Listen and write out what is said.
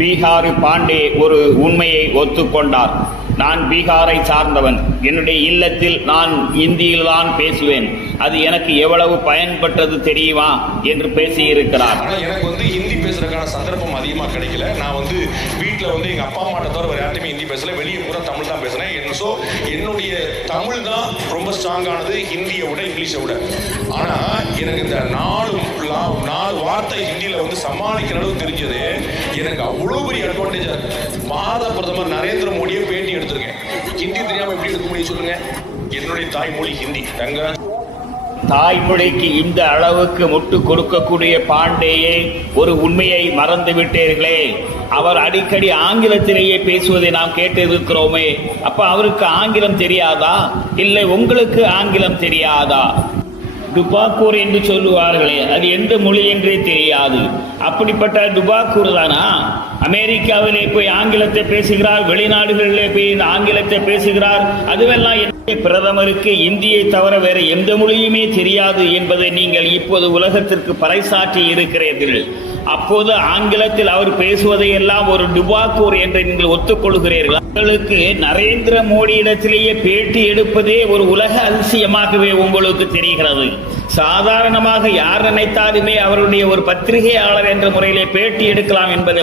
பீகார் பாண்டே ஒரு உண்மையை ஒத்துக்கொண்டார். நான் பீகாரை சார்ந்தவன், என்னுடைய இல்லத்தில் நான் இந்தியில்தான் பேசுவேன், அது எனக்கு எவ்வளவு பயன்பட்டது தெரியுமா என்று பேசியிருக்கிறார். எனக்கு ஹிந்தி பேசுறதுக்கான சந்தர்ப்பம் அதிகமாக கிடைக்கல. நான் வீட்டில் எங்க அப்பா அம்மாட்ட தவிர வேற யார்ட்டையுமே ஹிந்தி பேசல, வெளியே பூரா தமிழ் தான் பேசுறேன். ஸோ என்னுடைய தமிழ் தான் ரொம்ப ஸ்ட்ராங்கானது ஹிந்தியை விட, இங்கிலீஷை விட. ஆனா எனக்கு இந்த நாலு வார்த்தை ஹிந்தியில சமாளிக்கிற அளவு தெரிஞ்சது எனக்கு அவ்வளவு பெரிய அட்வான்டேஜா இருக்கு. பாரத பிரதமர் நரேந்திர மோடியை பேட்டி எடுத்திருக்கேன். ஹிந்தி தெரியாம எப்படி எடுக்க முடியும் சொல்லுங்க? என்னுடைய தாய்மொழி ஹிந்தி. தாய்மொழிக்கு இந்த அளவுக்கு முட்டு கொடுக்கக்கூடிய பாண்டேயே ஒரு உண்மையை மறந்து விட்டீர்களே. அவர் அடிக்கடி ஆங்கிலத்திலேயே பேசுவதை நாம் கேட்டிருக்கிறோமே. அப்ப அவருக்கு ஆங்கிலம் தெரியாதா? இல்லை உங்களுக்கு ஆங்கிலம் தெரியாதா? டுபாக்கூர் என்று சொல்லுவார்களே, அது எந்த மொழி என்றே தெரியாது. அப்படிப்பட்ட டுபாக்கூர் தானா அமெரிக்காவிலே போய் ஆங்கிலத்தை பேசுகிறார், வெளிநாடுகளிலே போய் ஆங்கிலத்தை பேசுகிறார்? அதுவெல்லாம் பிரதமருக்கு இந்தியை தவிர வேற எந்த மொழியுமே தெரியாது என்பதை நீங்கள் இப்போது உலகத்திற்கு பறைசாற்றி இருக்கிறீர்கள். அப்போது ஆங்கிலத்தில் அவர் பேசுவதை எல்லாம் ஒரு டுபாக்கூர் என்று நீங்கள் ஒத்துக்கொள்கிறீர்கள். உங்களுக்கு நரேந்திர மோடி இடத்திலேயே பேட்டி எடுப்பதே ஒரு உலக அதிசயமாகவே உங்களுக்கு தெரிகிறது. சாதாரணமாக யார் நினைத்தாலுமே அவருடைய ஒரு பத்திரிகையாளர் என்ற முறையிலே பேட்டி எடுக்கலாம் என்பதை